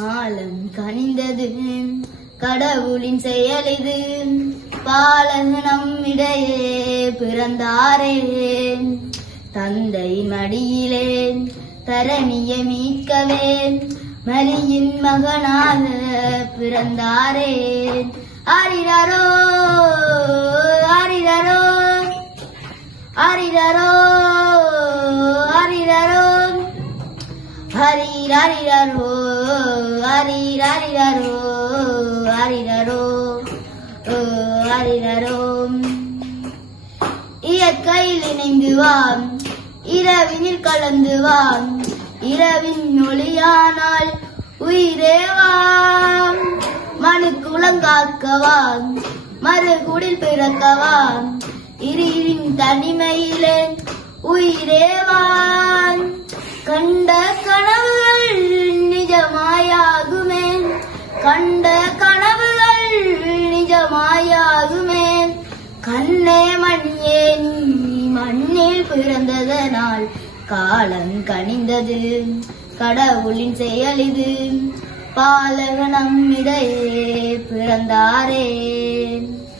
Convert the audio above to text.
காலம் கனிந்தது. கடவுளின் செயல் இது. பாலக நம்மிடையே பிறந்தாரே. தந்தை மடியிலே தரணியை மீட்கவே மரியின் மகனாக பிறந்தாரே. ஆரிரரோ ஆரிரரோ ஆரிரரோ ஆரிரரோ. ஹரிரரிரரோ ஹரிரரிரரோ ஹரிரரோ ஓ ஹரிரரோ இயற்கையில் இணைந்து வாம் இரவினில் கலந்து வாம் இரவின் ஒளியானால் உயிரே வாம். மனு குலங்காக்கவாம் மறுகுடில் பிறக்கவாம் இருவின் தனிமையிலே உயிரேவான் கண்ட கணம் கண்ட கனவுகள் நிஜமாயாகுமே. கண்ணே மணியே நீ மண்ணில் பிறந்ததனால் காலம் கனிந்தது. கடவுளின் செயல் இது. பாலக நம்மிடையே பிறந்தாரே.